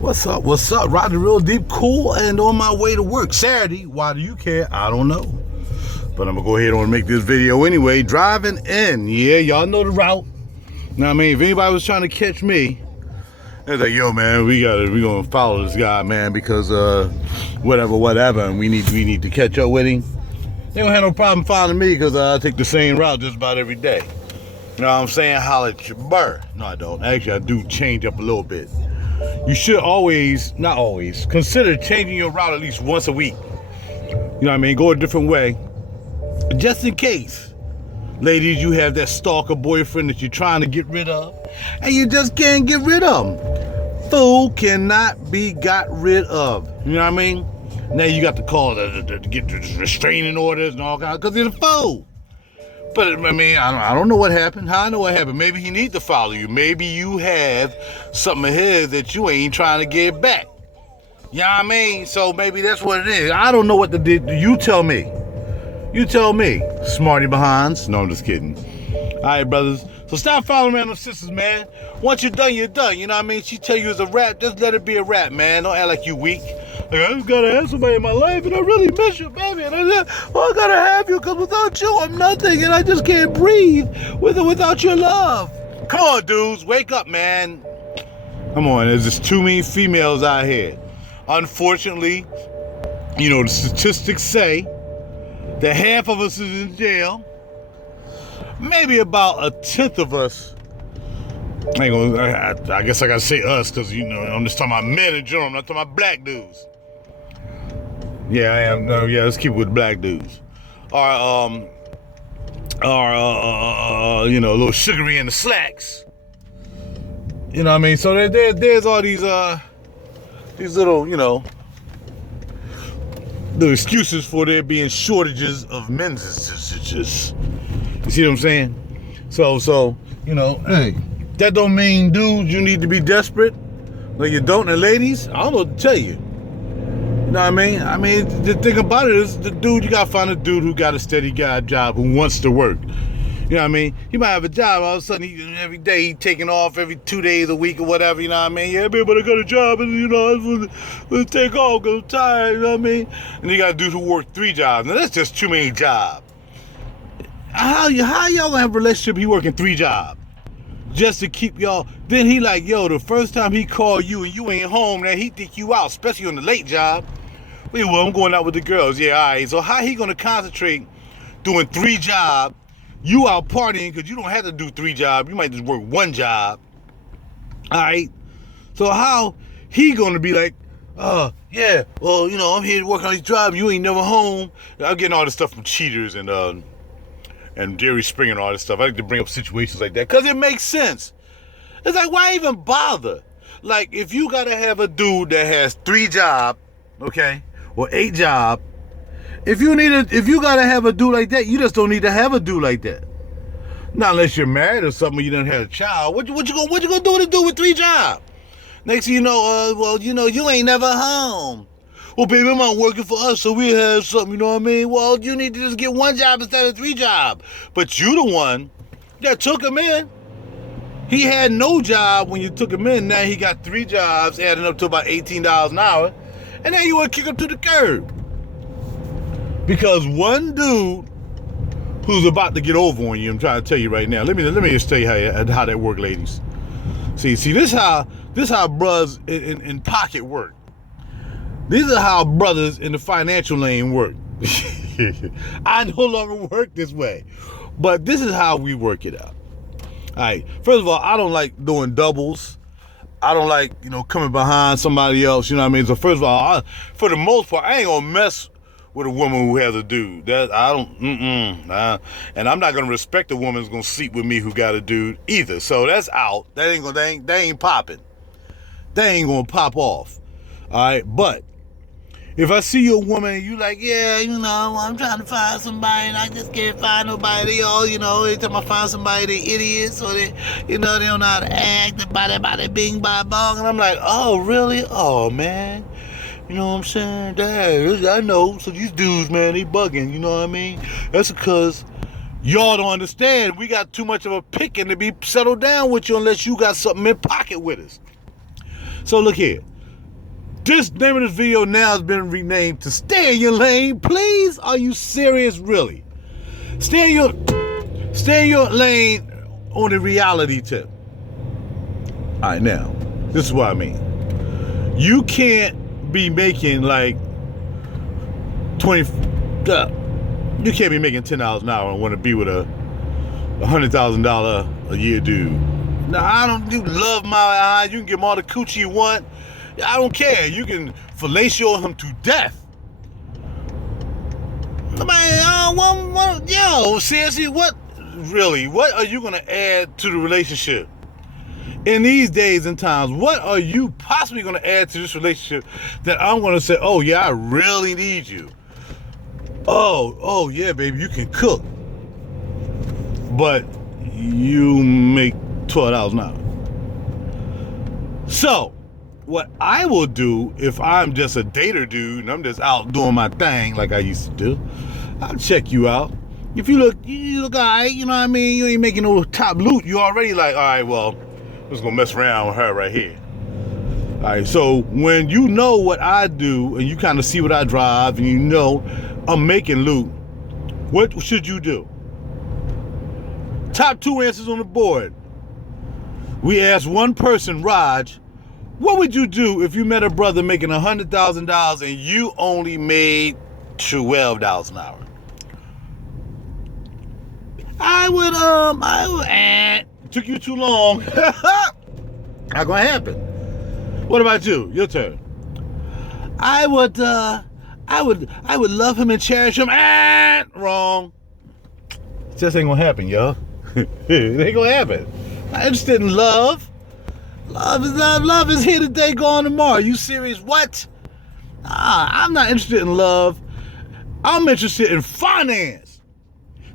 What's up? What's up? Riding real deep, cool, and on my way to work. Saturday. Why do you care? I don't know. But I'm going to go ahead and make this video anyway. Driving in. Yeah, y'all know the route. Now, I mean, if anybody was trying to catch me, they're like, yo, man, we going to follow this guy, man, because whatever, and we need to catch up with him. They don't have no problem following me because I take the same route just about every day. You know what I'm saying? Holla at your burr. No, I don't. Actually, I do change up a little bit. You should always, not always, consider changing your route at least once a week. You know what I mean? Go a different way. Just in case. Ladies, you have that stalker boyfriend that you're trying to get rid of, and you just can't get rid of him. Fool cannot be got rid of. You know what I mean? Now you got to call to get restraining orders and all kinds, because he's a fool. But I mean, I don't know what happened. How I know what happened? Maybe he needs to follow you. Maybe you have something ahead that you ain't trying to get back. You know what I mean? So maybe that's what it is. I don't know what to do. You tell me. You tell me. Smarty behinds. No, I'm just kidding. All right, brothers. So stop following around those sisters, man. Once you're done, you're done. You know what I mean? She tell you it's a rap. Just let it be a rap, man. Don't act like you weak. Like, I just gotta have somebody in my life, and I really miss you, baby. And I gotta have you, because without you, I'm nothing, and I just can't breathe without your love. Come on, dudes. Wake up, man. Come on. There's just too many females out here. Unfortunately, you know, the statistics say that half of us is in jail. Maybe about a tenth of us. I guess I gotta say us, because, you know, I'm just talking about men in general. I'm not talking about black dudes. Yeah, I am. No, yeah, let's keep it with black dudes. You know, a little sugary in the slacks. You know what I mean? So there's all these little, you know, the excuses for there being shortages of men's. You see what I'm saying? So you know, hey, that don't mean, dudes, you need to be desperate. Like you don't, and ladies, I don't know what to tell you. You know what I mean? I mean, the thing about it is, the dude, you gotta find a dude who got a steady job, who wants to work. You know what I mean? He might have a job, all of a sudden, every day he taking off every 2 days a week or whatever, you know what I mean? Yeah, baby, but I got a job, and, you know, I'm gonna take off because I'm tired, you know what I mean? And you got dudes who work 3 jobs. Now, that's just too many jobs. How y'all gonna have a relationship, he working 3 jobs? Just to keep y'all. Then he like, yo, the first time he called you and you ain't home, now he think you out, especially on the late job. Well, I'm going out with the girls. Yeah, all right. So how he gonna concentrate doing 3 jobs? You out partying because you don't have to do 3 jobs. You might just work 1 job. All right. So how he gonna be like, yeah, well, you know, I'm here to work on these jobs. You ain't never home. I'm getting all this stuff from cheaters and Jerry Springer and all this stuff. I like to bring up situations like that because it makes sense. It's like, why even bother? Like, if you gotta have a dude that has 3 jobs, okay, or 8 jobs, if you gotta have a dude like that, you just don't need to have a dude like that. Not unless you're married or something, you done had a child. What you gonna do with a dude with 3 jobs? Next thing you know, well, you know, you ain't never home. Well, baby, I'm not working for us, so we have something, you know what I mean? Well, you need to just get 1 job instead of 3 jobs. But you the one that took him in. He had no job when you took him in. Now he got 3 jobs, adding up to about $18 an hour. And now you want to kick him to the curb. Because one dude who's about to get over on you, I'm trying to tell you right now. Let me just tell you how that work, ladies. See, this how brothers in pocket work. These are how brothers in the financial lane work. I no longer work this way. But this is how we work it out. All right. First of all, I don't like doing doubles. I don't like, you know, coming behind somebody else. You know what I mean? So first of all, for the most part, I ain't gonna mess with a woman who has a dude. That I don't. And I'm not gonna respect a woman who's gonna sleep with me who got a dude either. So that's out. That ain't popping. That ain't gonna pop off. All right. But if I see you a woman and you like, yeah, you know, I'm trying to find somebody and I just can't find nobody. They all, you know, every time I find somebody, they idiots or they, you know, they don't know how to act, bada bing, bada bong. And I'm like, oh, really? Oh, man. You know what I'm saying? Dad, I know. So these dudes, man, they bugging. You know what I mean? That's because y'all don't understand. We got too much of a picking to be settled down with you unless you got something in pocket with us. So look here. This name of this video now has been renamed to Stay in Your Lane. Please, are you serious? Really? Stay in your lane on the reality tip. All right, now, this is what I mean. You can't be making like 20, you can't be making $10 an hour and want to be with a $100,000 a year dude. Now, I don't do love my eye. You can give him all the coochie you want. I don't care. You can fellatio him to death. Yo, seriously, what are you going to add to the relationship? In these days and times, what are you possibly going to add to this relationship that I'm going to say, oh, yeah, I really need you? Oh, yeah, baby, you can cook. But you make $12 an hour. So, what I will do if I'm just a dater dude and I'm just out doing my thing like I used to do, I'll check you out. If you look all right, you know what I mean? You ain't making no top loot. You already like, all right, well, I'm just gonna mess around with her right here. All right, so when you know what I do and you kind of see what I drive and you know I'm making loot, what should you do? Top 2 answers on the board. We asked one person, Raj, what would you do if you met a brother making $100,000 and you only made $12 an hour? I would, took you too long. Not gonna happen. What about you? Your turn. I would love him and cherish him. Wrong. It just ain't gonna happen, y'all. It ain't gonna happen. Not interested in love. Love is love. Love is here today, gone tomorrow. You serious? What? I'm not interested in love. I'm interested in finance.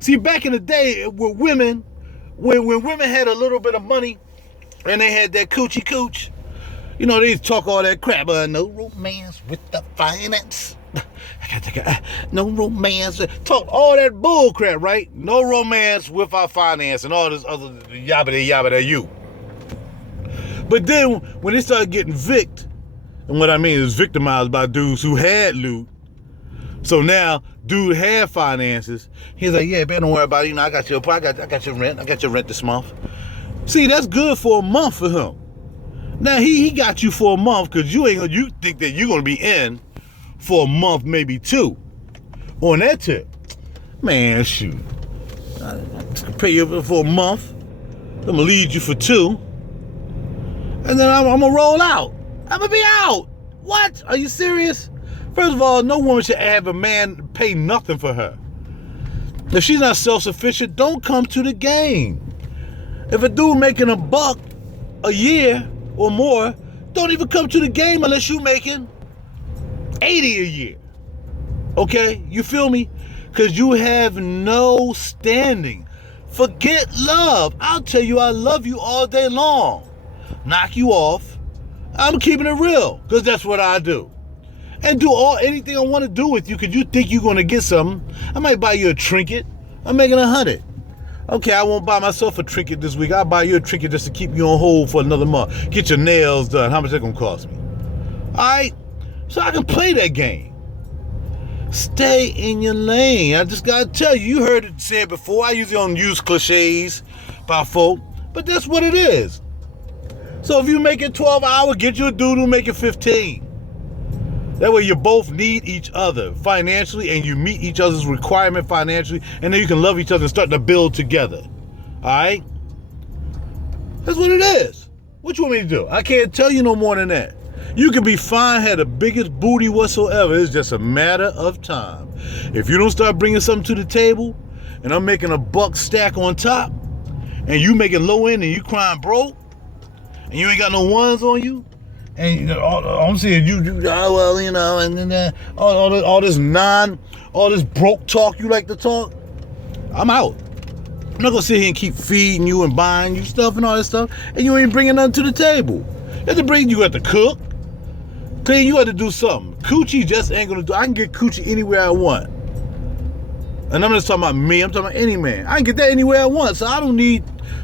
See, back in the day with women, when women had a little bit of money and they had that coochie cooch, you know, they used to talk all that crap. No romance with the finance. No romance. Talk all that bull crap, right? No romance with our finance and all this other yabba you. But then when they started getting victed, and what I mean is victimized by dudes who had loot. So now dude had finances. He's like, yeah, man, don't worry about it. You know, I got your rent. I got your rent this month. See, that's good for a month for him. Now he got you for a month because you think that you're gonna be in for a month, maybe 2. On that tip, man, shoot, I can pay you for a month. I'm gonna lead you for 2. And then I'm gonna roll out. I'm gonna be out. What? Are you serious? First of all, no woman should have a man pay nothing for her. If she's not self-sufficient, don't come to the game. If a dude making $1 a year or more, don't even come to the game unless you making 80 a year. Okay? You feel me? Because you have no standing. Forget love. I'll tell you I love you all day long. Knock you off. I'm keeping it real because that's what I do. And do anything I want to do with you because you think you're going to get something. I might buy you a trinket. I'm making 100. Okay, I won't buy myself a trinket this week. I'll buy you a trinket just to keep you on hold for another month. Get your nails done. How much that going to cost me? All right? So I can play that game. Stay in your lane. I just got to tell you, you heard it said before. I usually don't use cliches by folk, but that's what it is. So if you make it 12 hours, get you a dude who make it 15. That way you both need each other financially and you meet each other's requirement financially, and then you can love each other and start to build together. All right? That's what it is. What you want me to do? I can't tell you no more than that. You can be fine, have the biggest booty whatsoever. It's just a matter of time. If you don't start bringing something to the table, and I'm making $1 stack on top, and you making low end and you crying broke, and you ain't got no ones on you, and you know, I'm saying well, you know, and then all this broke talk you like to talk, I'm out. I'm not gonna sit here and keep feeding you and buying you stuff and all this stuff, and you ain't bringing nothing to the table. You have to cook, clean, you have to do something. Coochie just ain't gonna do. I can get coochie anywhere I want. And I'm not just talking about me, I'm talking about any man. I can get that anywhere I want, so I don't need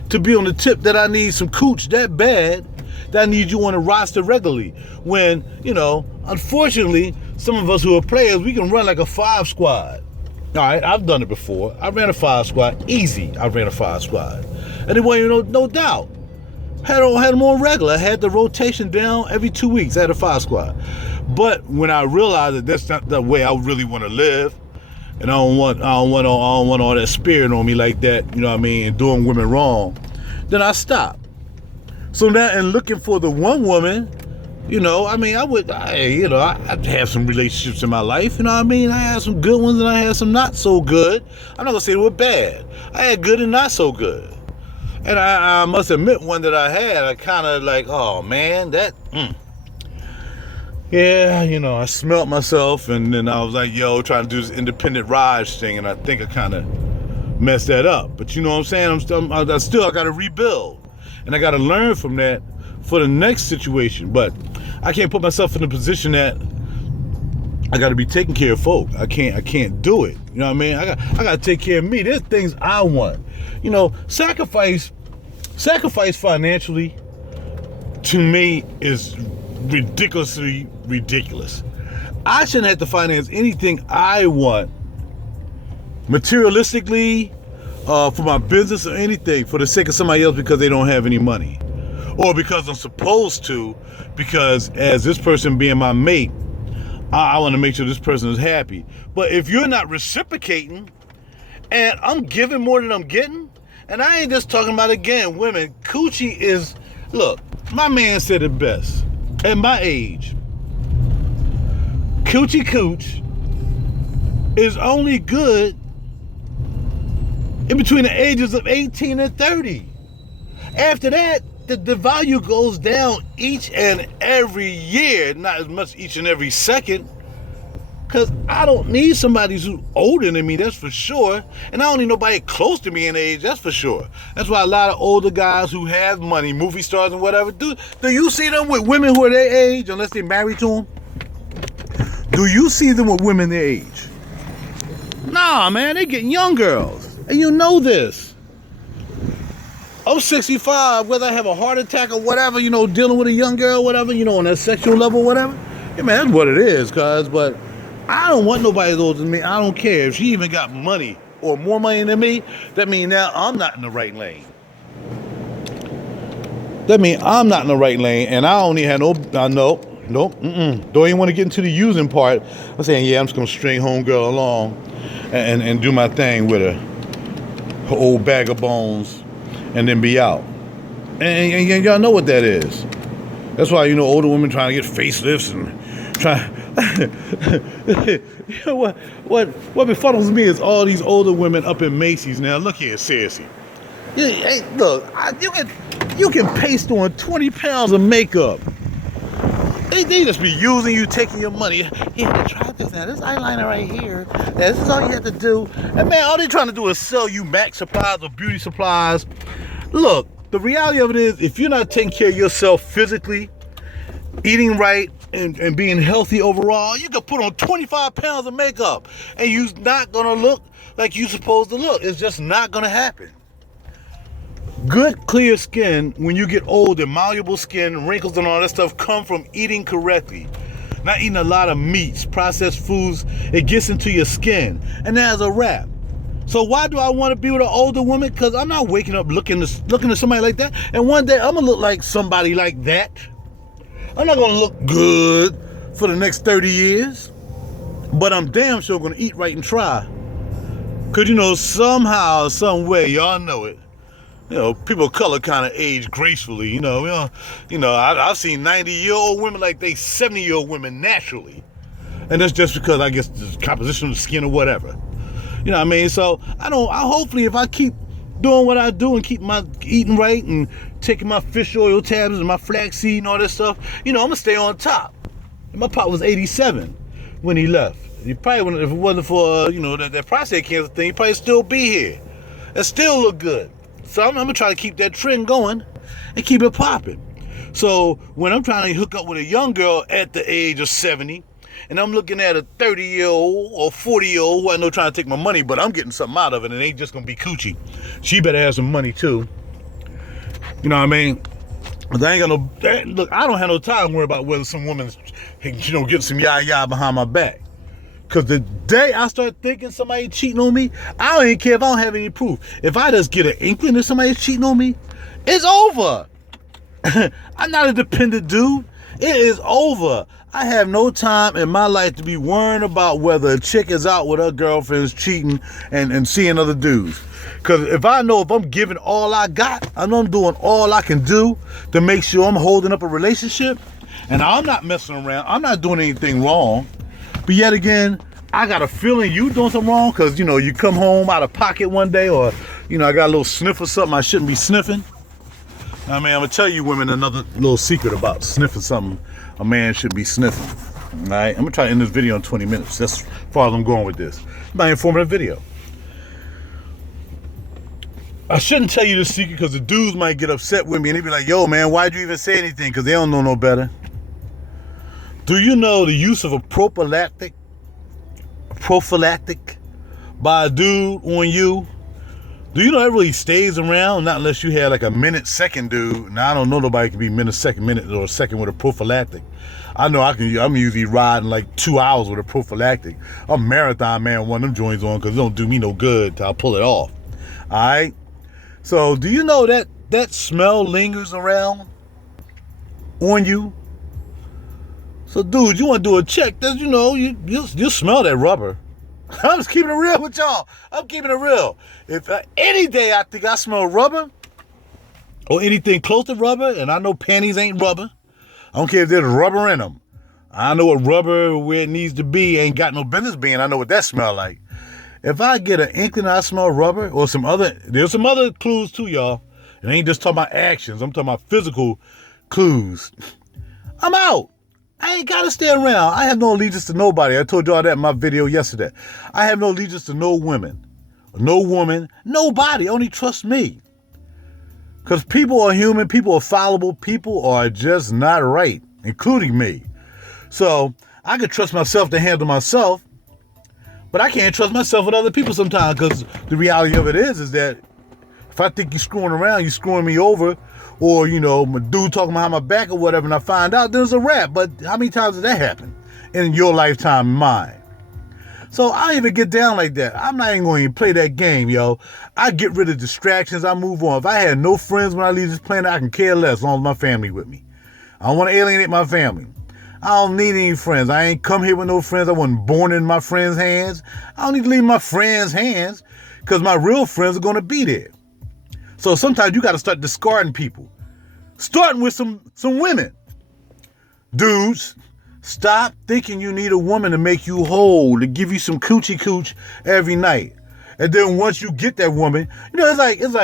to be on the tip that I need some cooch that bad that I need you on the roster regularly when, you know, unfortunately, some of us who are players, we can run like a 5 squad. All right, I've done it before. I ran a 5 squad, easy. I ran a 5 squad, and it wasn't no doubt. Had them on regular. I had the rotation down every 2 weeks. I had a 5 squad. But when I realized that that's not the way I really want to live, and I don't want all that spirit on me like that, you know what I mean, and doing women wrong, then I stopped. So now, in looking for the one woman, you know, I mean, I'd have some relationships in my life, you know what I mean? I had some good ones and I had some not so good. I'm not gonna say they were bad. I had good and not so good. And I must admit, one that I had, I kind of like, oh man, yeah, you know, I smelt myself, and then I was like, yo, trying to do this independent Raj thing, and I think I kind of messed that up. But you know what I'm saying? I got to rebuild, and I got to learn from that for the next situation. But I can't put myself in a position that I got to be taking care of folk. I can't do it. You know what I mean? I got to take care of me. There's things I want. You know, sacrifice financially to me is ridiculously ridiculous. I shouldn't have to finance anything I want materialistically, for my business or anything, for the sake of somebody else because they don't have any money, or because I'm supposed to, because as this person being my mate, I want to make sure this person is happy. But if you're not reciprocating, and I'm giving more than I'm getting, and I ain't just talking about, again, women, coochie is, look, my man said it best. At my age, coochie cooch is only good in between the ages of 18 and 30. After that, the value goes down each and every year, not as much each and every second, because I don't need somebody who's older than me, that's for sure, and I don't need nobody close to me in age, that's for sure. That's why a lot of older guys who have money, movie stars and whatever, do you see them with women who are their age, unless they're married to them? Do you see them with women their age? Nah, man, they getting young girls, and you know this. I'm 65, whether I have a heart attack or whatever, you know, dealing with a young girl, whatever, you know, on that sexual level, whatever. Yeah, man, that's what it is, cuz, but I don't want nobody older than me. I don't care if she even got money or more money than me. That means now I'm not in the right lane. That means I'm not in the right lane, and I don't even have don't even want to get into the using part. I'm saying, yeah, I'm just gonna string homegirl along and do my thing with her old bag of bones, and then be out. And y'all know what that is. That's why, you know, older women trying to get facelifts and try. You know what befuddles me is all these older women up in Macy's now. Look here, seriously. Hey, look, you can paste on 20 pounds of makeup. They just be using you, taking your money. Here, try this now. This eyeliner right here. This is all you have to do. And man, all they trying to do is sell you Mac supplies or beauty supplies. Look, the reality of it is, if you're not taking care of yourself physically, eating right, and being healthy overall, you can put on 25 pounds of makeup and you're not gonna look like you're supposed to look. It's just not gonna happen. Good, clear skin, when you get older, malleable skin, wrinkles and all that stuff, come from eating correctly. Not eating a lot of meats, processed foods. It gets into your skin, and that's a wrap. So why do I want to be with an older woman? Because I'm not waking up looking at somebody like that, and one day I'm gonna look like somebody like that. I'm not gonna look good for the next 30 years, but I'm damn sure gonna eat right and try. Cause you know, somehow, some way, y'all know it. You know, people of color kind of age gracefully. You know, I've seen 90-year-old women like they 70-year-old women naturally, and that's just because I guess the composition of the skin or whatever. You know what I mean? So I hopefully, if I keep doing what I do and keep my eating right and taking my fish oil tablets and my flaxseed and all that stuff, you know, I'm gonna stay on top. And my pop was 87 when he left. He probably wouldn't, if it wasn't for that prostate cancer thing, he'd probably still be here and still look good. So I'm gonna try to keep that trend going and keep it popping. So when I'm trying to hook up with a young girl at the age of 70, and I'm looking at a 30-year-old or 40-year-old who I know trying to take my money, but I'm getting something out of it, and it ain't just gonna be coochie. She better have some money too. You know what I mean? I ain't got no, look, I don't have no time to worry about whether some woman's, get some yah behind my back. Because the day I start thinking somebody cheating on me, I don't even care if I don't have any proof. If I just get an inkling that somebody's cheating on me, it's over. I'm not a dependent dude. It is over. I have no time in my life to be worrying about whether a chick is out with her girlfriends cheating and seeing other dudes. Because if I know if I'm giving all I got, I know I'm doing all I can do to make sure I'm holding up a relationship, and I'm not messing around, I'm not doing anything wrong. But yet again, I got a feeling you doing something wrong because, you come home out of pocket one day, or, I got a little sniff or something I shouldn't be sniffing. I mean, I'm going to tell you women another little secret about sniffing something a man should be sniffing. All right? I'm going to try to end this video in 20 minutes. That's as far as I'm going with this. It's my informative video. I shouldn't tell you this secret because the dudes might get upset with me and they be like, yo, man, why'd you even say anything? Because they don't know no better. Do you know the use of a prophylactic by a dude on you? Do you know that really stays around? Not unless you had like a minute-second dude. Now, I don't know nobody can be minute or a second with a prophylactic. I know I'm usually riding like 2 hours with a prophylactic. I'm a marathon man, one of them joints on because it don't do me no good till I pull it off. All right? So, do you know that smell lingers around on you? So, dude, you want to do a check, that's, you'll smell that rubber. I'm just keeping it real with y'all. I'm keeping it real. If any day I think I smell rubber or anything close to rubber, and I know panties ain't rubber, I don't care if there's rubber in them. I know what rubber where it needs to be ain't got no business being. I know what that smell like. If I get an inkling I smell rubber or there's some other clues too, y'all. It ain't just talking about actions. I'm talking about physical clues. I'm out. I ain't got to stay around. I have no allegiance to nobody. I told y'all that in my video yesterday. I have no allegiance to no women, no woman, nobody. Only trust me. Because people are human. People are fallible. People are just not right, including me. So I can trust myself to handle myself, but I can't trust myself with other people sometimes, because the reality of it is that if I think you're screwing around, you're screwing me over, or, my dude talking behind my back or whatever, and I find out, there's a wrap. But how many times did that happen in your lifetime and mine? So I don't even get down like that. I'm not even going to play that game, yo. I get rid of distractions. I move on. If I had no friends when I leave this planet, I can care less as long as my family with me. I don't want to alienate my family. I don't need any friends. I ain't come here with no friends. I wasn't born in my friends' hands. I don't need to leave my friends' hands because my real friends are going to be there. So sometimes you got to start discarding people. Starting with some women. Dudes, stop thinking you need a woman to make you whole, to give you some coochie every night. And then once you get that woman, it's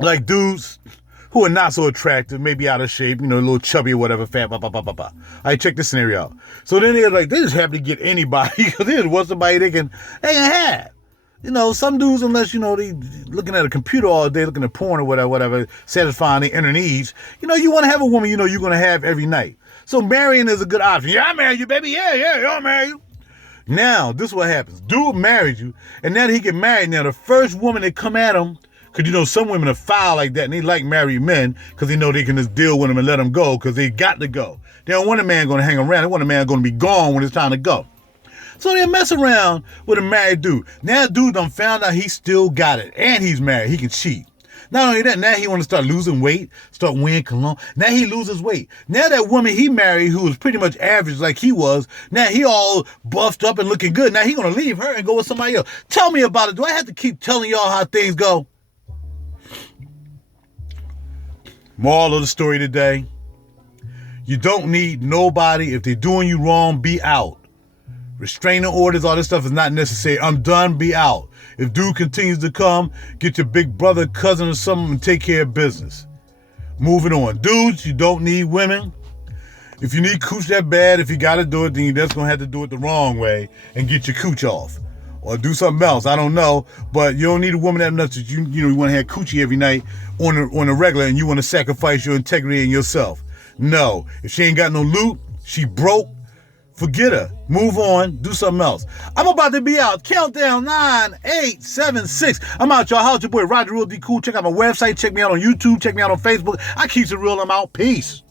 like dudes who are not so attractive, maybe out of shape, a little chubby or whatever, fat, blah, blah, blah, blah, blah. All right, check this scenario out. So then they just happy to get anybody, because they just want somebody they can have. Some dudes, unless, they looking at a computer all day, looking at porn or whatever, satisfying their inner needs, you want to have a woman you're going to have every night. So marrying is a good option. Yeah, I'll marry you, baby. Yeah, I'll marry you. Now, this is what happens. Dude married you, and now that he get married, now the first woman that come at him, because, some women are foul like that, and they like married men because they know they can just deal with them and let them go because they got to go. They don't want a man going to hang around. They want a man going to be gone when it's time to go. So they mess around with a married dude. Now dude done found out he still got it. And he's married. He can cheat. Not only that, now he want to start losing weight, start wearing cologne. Now he loses weight. Now that woman he married, who was pretty much average like he was, now he all buffed up and looking good. Now he going to leave her and go with somebody else. Tell me about it. Do I have to keep telling y'all how things go? Moral of the story today. You don't need nobody. If they're doing you wrong, be out. Restraining orders, all this stuff is not necessary. I'm done, be out. If dude continues to come, get your big brother, cousin, or something and take care of business. Moving on. Dudes, you don't need women. If you need cooch that bad, if you got to do it, then you're just going to have to do it the wrong way and get your cooch off. Or do something else. I don't know. But you don't need a woman that much that you want to have coochie every night on a regular, and you want to sacrifice your integrity and yourself. No. If she ain't got no loot, she broke, Forget her. Move on. Do something else. I'm about to be out. Countdown 9, 8, 7, 6. I'm out, y'all. How's your boy RaJuR D Cool? Check out my website. Check me out on YouTube. Check me out on Facebook. I keep it real. I'm out. Peace.